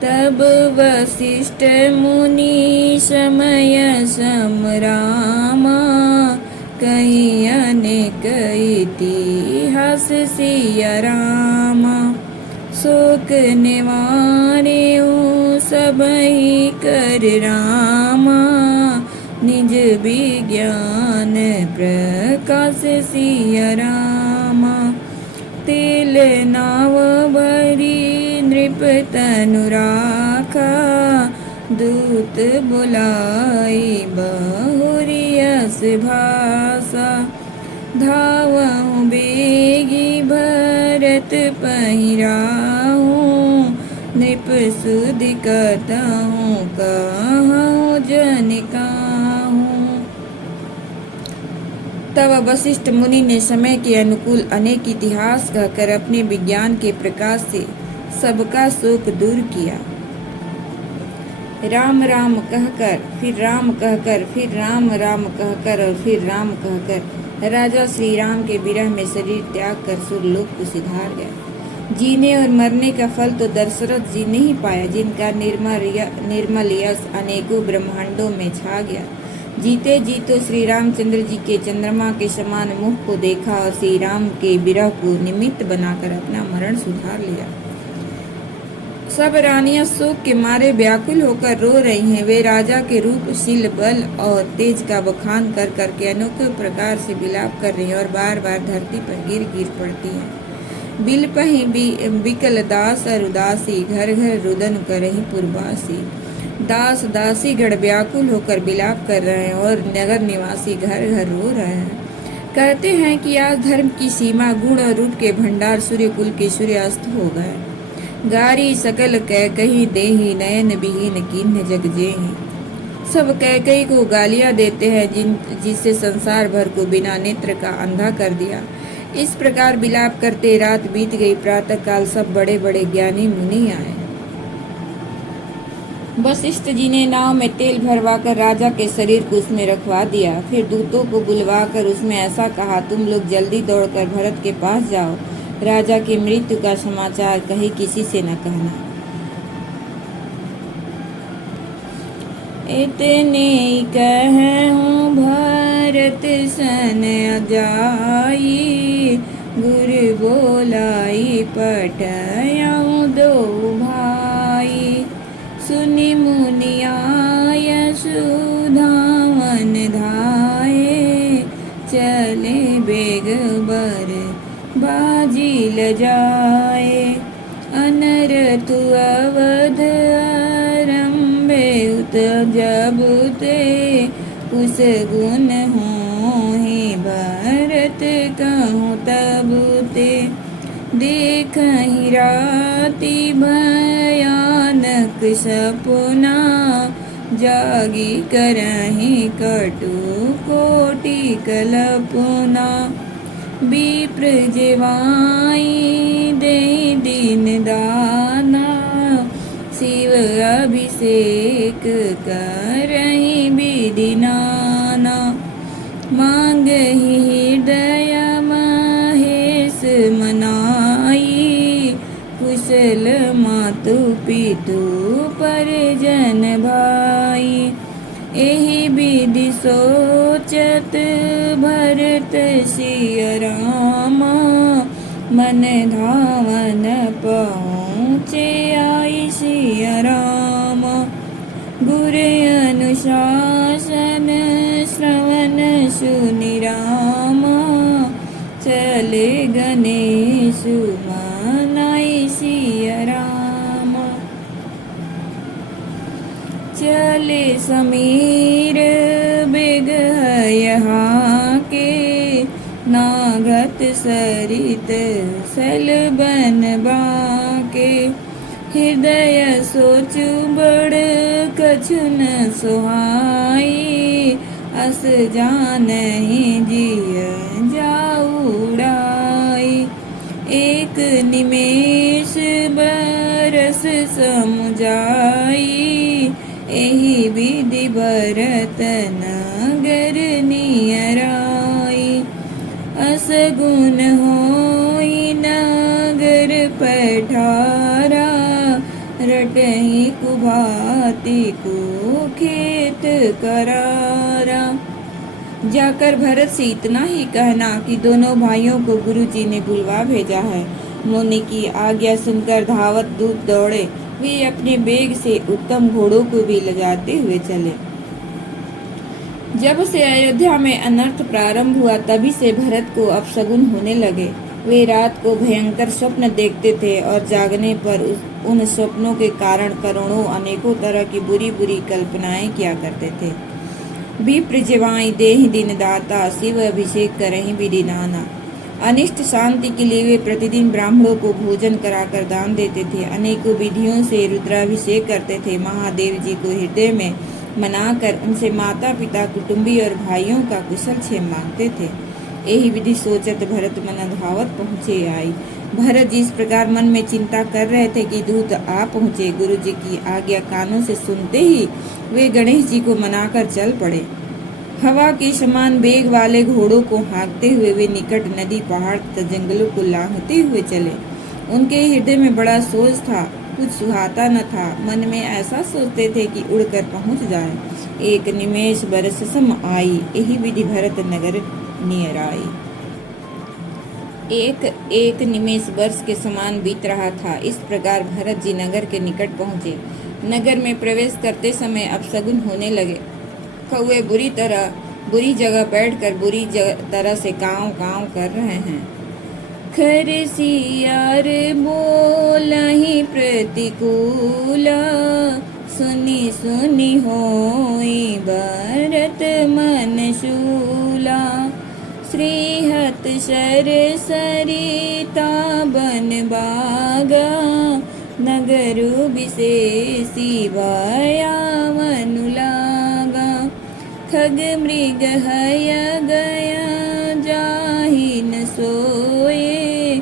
तब वसिष्ठ मुनि समय समरामा, कहीं अनेक इतिहास सिया रामा। शोक निवारे सबहि कर रामा, निज विज्ञान प्रकाश सिया रामा। तिल नाव भरी नृप तनु राखा, दूत बुलाई बहुरी यस भाषा। धावहु बेगी भरत पहिराहूँ, नृप सुधि कतहूँ कहूँ जन काहूँ। तब वशिष्ठ मुनि ने समय के अनुकूल अनेक इतिहास कहकर अपने विज्ञान के प्रकाश से सबका शोक दूर किया। राम राम कहकर, फिर राम कहकर, फिर राम राम कहकर और फिर राम कहकर राजा श्री राम के विरह में शरीर त्याग कर सुरलोक को सिधार गया। जीने और मरने का फल तो दशरथ जी ने ही पाया, जिनका निर्मल यश अनेकों ब्रह्मांडों में छा गया। जीते जी तो श्री रामचंद्र जी के चंद्रमा के समान मुख को देखा और श्री राम के विरह को निमित्त बनाकर अपना मरण सुधार लिया। सब रानियां शोक के मारे व्याकुल होकर रो रही हैं। वे राजा के रूप, शील, बल और तेज का बखान कर करके अनोखे प्रकार से विलाप कर रही हैं और बार बार धरती पर गिर गिर पड़ती हैं। बिलपहि बिकल दास और उदासी, घर घर रुदन करही पुरवासी। दास दासी गण व्याकुल होकर विलाप कर रहे हैं और नगर निवासी घर घर रो रहे हैं। कहते हैं कि आज धर्म की सीमा, गुण और रूप के भंडार सूर्य कुल के सूर्यास्त हो गए। गारी सकल कैकही देही, नयन विहीन कीन्ह जग जेहि। सब कैकई को गालियां देते हैं, जिससे संसार भर को बिना नेत्र का अंधा कर दिया। इस प्रकार विलाप करते रात बीत गई। प्रातः काल सब बड़े बड़े ज्ञानी मुनि आए। वशिष्ठ जी ने नाव में तेल भरवाकर राजा के शरीर को उसमें रखवा दिया। फिर दूतों को बुलवाकर उसमें ऐसा कहा, तुम लोग जल्दी दौड़कर भरत के पास जाओ। राजा की मृत्यु का समाचार कहीं किसी से न कहना। इतने कहूँ भरत सन जाई, गुरु बोलाई पठयाऊँ दो भाई। सुनि मुनि आय सुधावन धाये, चले बेग बर बाजी ल जाए। अनरतु अवध आरंभे उत जबुते, उस गुण होहि भरत कहूँ तबुते। देखहि राति भयानक सपना, जागी करहि कटु कोटि कल्पना। विप्र जेवाई दे दीन दाना, शिव अभिषेक करहि विधि नाना। मांगहि हृदय महेश मनाई, कुशल मातु पितु परिजन भाई। एहि विधि सोचत भरत सिया रामा, मन धावन पहुँचे आई सिया रामा। गुर अनुशासन श्रवण सुनि रामा, चले गणेश मनाई सिया रामा। चले समीर बिगहा के, नागत सरित सलबन बाके। हृदय सोचु बड़ कछु न सुहाई, अस जानहि जिय जाउड़ाई। एक निमेष बरस समुझाई, एहि विधि भरत नगर नियराई। असगुन होई नगर पठारा, कटही कुभाती को खेत करारा। जाकर भरत से इतना ही कहना कि दोनों भाइयों को गुरुजी ने बुलवा भेजा है। मुनि की आज्ञा सुनकर धावत दूत दौड़े। वे अपने बेग से उत्तम घोड़ों को भी लजाते हुए चले। जब से अयोध्या में अनर्थ प्रारंभ हुआ तभी से भरत को अपशगुन होने लगे। वे रात को भयंकर स्वप्न देखते थे और जागने पर उन स्वप्नों के कारण करोड़ों अनेकों तरह की बुरी बुरी कल्पनाएं किया करते थे। विप्र जिवाई देहि दिन दाता, शिव अभिषेक करहि विधि नाना। अनिष्ट शांति के लिए वे प्रतिदिन ब्राह्मणों को भोजन कराकर दान देते थे। अनेकों विधियों से रुद्राभिषेक करते थे। महादेव जी को हृदय में मनाकर उनसे माता पिता, कुटुंबी और भाइयों का कुशल क्षेम मांगते थे। यही विधि सोचत भरत मन धावत पहुँचे आई। भरत जी इस प्रकार मन में चिंता कर रहे थे कि दूत आ पहुँचे। गुरु जी की आज्ञा कानों से सुनते ही वे गणेश जी को मनाकर चल पड़े। हवा के समान वेग वाले घोड़ों को हाँकते हुए वे निकट नदी, पहाड़ तथा जंगलों को लांघते हुए चले। उनके हृदय में बड़ा सोच था, कुछ सुहाता न था। मन में ऐसा सोचते थे कि उड़कर पहुंच जाए। एक निमेष बरस सम आई, यही विधि भरत नगर नियर आई। एक निमेष वर्ष के समान बीत रहा था। इस प्रकार भरत जी नगर के निकट पहुंचे। नगर में प्रवेश करते समय अपशगुन होने लगे। कौवे बुरी जगह बैठकर बुरी तरह से काँव काँव कर रहे हैं। खर सियार बोलहि प्रतिकूला, सुनी सुनी होई भरत मन शूला। श्रीहत शर सरिता बन बागा, नगरु विशेषी भया मनु लागा। खग मृग हय गया जाहि न सोए,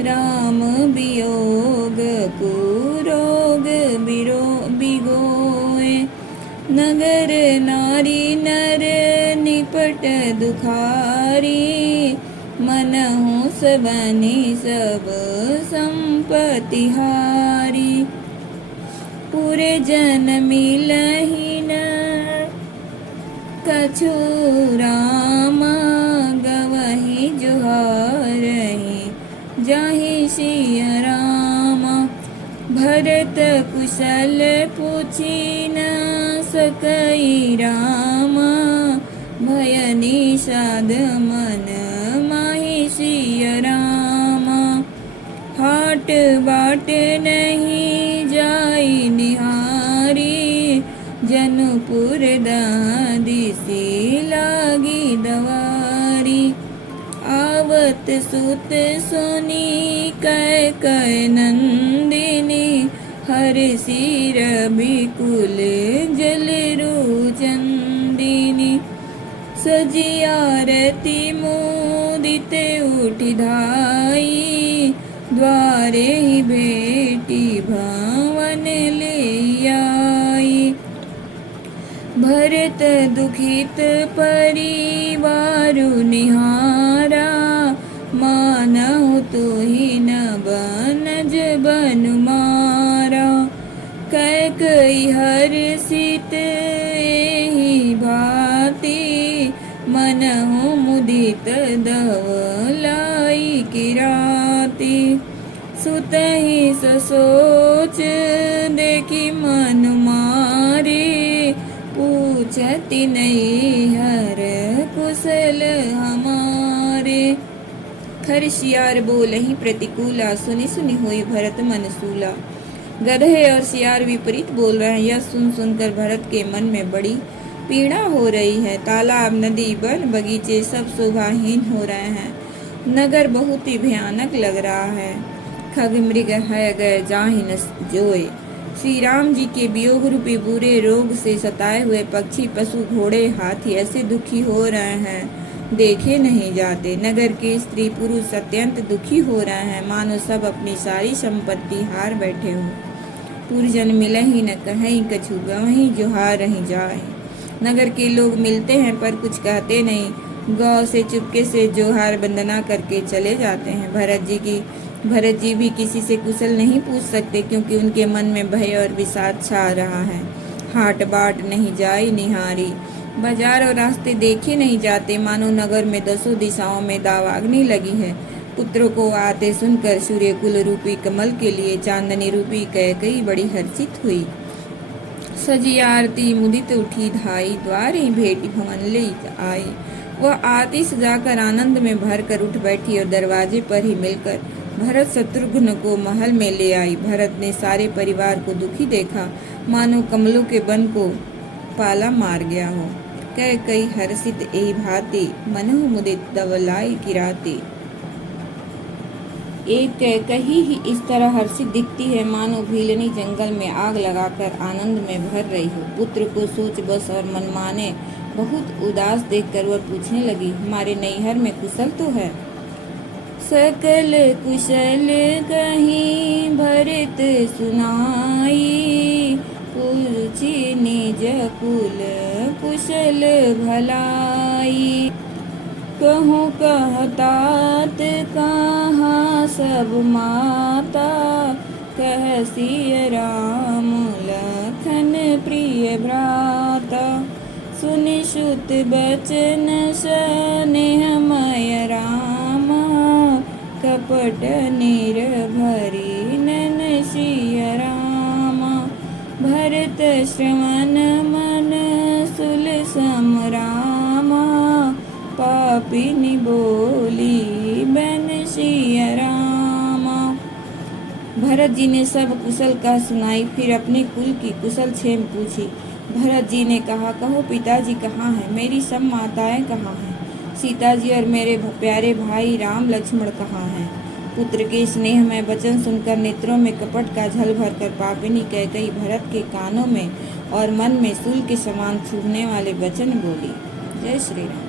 राम वियोग कुरोग बिगोए। नगर नारी नर निपट दुखारी, मनहु सबनि सब संपत्ति हारी। पूरे जन मिलहि न कछु राम, गवहि जुहारहि जाहि सिया राम। भरत कुशल पूछि न सकई राम, भय निषाद मन माहि सिया राम। हाट बाट नहीं जाई निहारी, जनपुर दादिसी लागी दवारी। आवत सुत सुनी कै नंदिनी, हर सिर बिकुल जलरु चंदिनी। सजियारती मुदित उठि धाई, द्वारे ही बेटी भवन ले आई। भरत दुखित परिवारु निहारा, मानहु तुहि न बनज बनु मारा। कैकई हर्षित एहि भांति, मनहु मुदित धवलाई किराती। सुतहि ससोच देखि मन मारे, पूछति नहीं हर कुशल हमारे। खर सियार बोलहि प्रतिकूला, सुनी सुनी होई भरत मन सूला। गधे और सियार विपरीत बोल रहे हैं। यह सुन सुनकर भरत के मन में बड़ी पीड़ा हो रही है। तालाब, नदी, वन, बगीचे सब शोभाहीन हो रहे हैं। नगर बहुत ही भयानक लग रहा है। खग मृग है गए जाहि न जोए। श्री राम जी के वियोग रूपी बुरे रोग से सताए हुए पक्षी, पशु, घोड़े, हाथी ऐसे दुखी हो रहे हैं, देखे नहीं जाते। नगर के स्त्री पुरुष अत्यंत दुखी हो रहे हैं, मानो सब अपनी सारी संपत्ति हार बैठे हो। पुरजन मिलहि न कहीं कछु, गवहीं जोहार रही जाए। नगर के लोग मिलते हैं पर कुछ कहते नहीं, गांव से चुपके से जोहार वंदना करके चले जाते हैं। भरत जी की भरत जी भी किसी से कुशल नहीं पूछ सकते, क्योंकि उनके मन में भय और विषाद छा रहा है। हाट बाट नहीं जाई निहारी, बाजार और रास्ते देखे नहीं जाते, मानो नगर में दसों दिशाओं में दावाग्नि लगी है। पुत्रों को आते सुनकर सूर्यकुल रूपी कमल के लिए चांदनी रूपी कैकई बड़ी हर्षित हुई। सजी आरती मुदित उठी धाई, द्वार ही भेटी भवन ले आई। वह आरती सजाकर आनंद में भर कर उठ बैठी और दरवाजे पर ही मिलकर भरत शत्रुघ्न को महल में ले आई। भरत ने सारे परिवार को दुखी देखा, मानो कमलों के वन को पाला मार गया हो। कई हर्षित एहि भांति, मनहु मुदित दवलाई किराती। एक कहीं ही इस तरह हर्षित दिखती है, मानो भीलनी जंगल में आग लगाकर आनंद में भर रही हो। पुत्र को सोच बस और मनमाने बहुत उदास देखकर वह पूछने लगी, हमारे नैहर में कुशल तो है? सकल कुशल कहीं भरत सुनाई, पूछी निज कुल कुशल भलाई। कहूँ कहतात कहाँ सब माता, कह सिय राम लखन प्रिय भ्राता। सुनि श्रुत बचन स्नेहमय राम, कपट निर्भरी नन सिय राम। भरत श्रवण मन सुल सम रामा, पापिनी बोली बन सिय रामा। भरत जी ने सब कुशल कह सुनाई, फिर अपने कुल की कुशल क्षेम पूछी। भरत जी ने कहा, कहो पिताजी कहाँ हैं? मेरी सब माताएं कहाँ हैं? सीता जी और मेरे प्यारे भाई राम लक्ष्मण कहाँ हैं? पुत्र के स्नेह में वचन सुनकर नेत्रों में कपट का झल भरकर पापिनी कैकई भरत के कानों में और मन में सूल के समान छूने वाले वचन बोली। जय श्री राम।